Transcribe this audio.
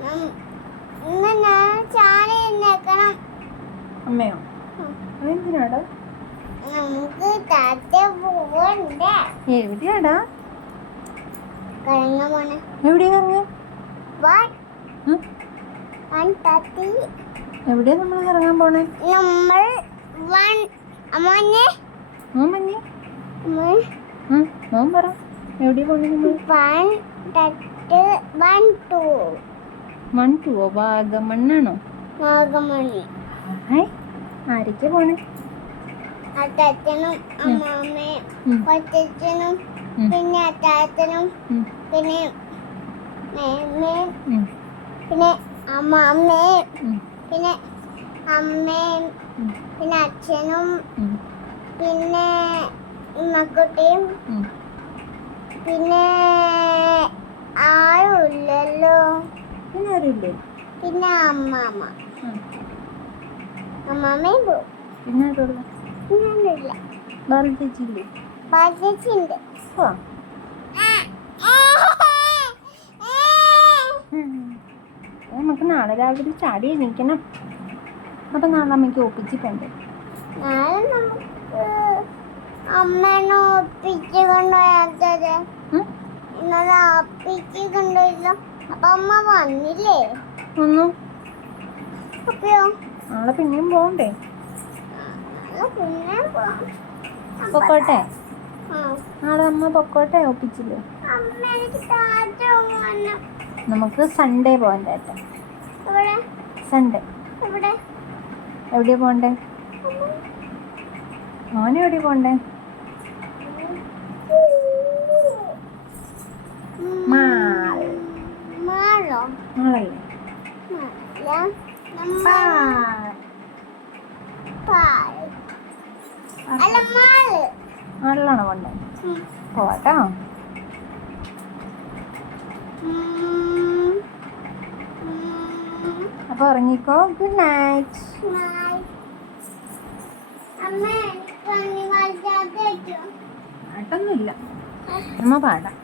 ഇന്ന് ചാടി എഴുന്നേക്കണം. അമ്മയോ? അതെന്തിനാടാ? നമുക്ക് താത്ത പോവണ്ടേ? എവിടെയാടാ? കറങ്ങാൻ പോണേ. എവിടെയാ കറങ്ങാൻ? എവിടെയാ നമ്മൾ കറങ്ങാൻ പോണേ? നമ്മൾ മോൻ പറ, എവിടെയാ പോണേ നമ്മൾ? 1 2 വാഗമണ്ണാണോ? വാഗമണ്ണി. ആരൊക്കെ പോണേ? അച്ചാച്ചനും അമ്മാമ്മയും കൊച്ചച്ഛനും പിന്നെ അച്ചാച്ചനും പിന്നെ മേമ്മയും പിന്നെ അമ്മാമ്മയും പിന്നെ അമ്മയും പിന്നെ അച്ഛനും പിന്നെ ഉമ്മക്കുട്ടിയും പിന്നെ ആരുമില്ലല്ലോ. പിന്നെ ആരുമില്ലേ? പിന്നെ അമ്മാമ്മ അമ്മാമ്മയും പോവും. പിന്നെ ആരുള്ള? പിന്നൊന്നുമില്ല. ബാലചേച്ചിയില്ലേ? ബാലചേച്ചിയുണ്ട്. നമുക്ക് നാളെ രാവിലെ ചാടി എണീക്കണം. അപ്പൊ നാളെ അമ്മയ്ക്ക് ഒപ്പിച്ച് പോണ്ടേ? നാളെ നമുക്ക് അമ്മേനെ ഒപ്പിച്ച് കൊണ്ടുപോയാത്തത്. ഇന്നലെ ഒപ്പിച്ച് കൊണ്ടുപോയില്ലോ. അപ്പൊ അമ്മ വന്നില്ലേ? ഒന്നു. അപ്പയോ നാളെ പിന്നെയും പോണ്ടേ? പിന്നെ പൊക്കോട്ടെ? നാളെ അമ്മ പൊക്കോട്ടെ, ഒപ്പിച്ചില്ലേ? നമുക്ക് സൺഡേ പോവാൻ ടാറ്റ. സൺഡേ എവിടെയാ പോണ്ടേ? മോനെവിടെയാ പോണ്ടേ? മാളല്ലേ? മാളിലാണോ പോണ്ടേ? പോവാട്ടോ. അപ്പൊ ഉറങ്ങിക്കോ. Good night. പാട്ടൊന്നുമില്ല, അമ്മ പാടാം.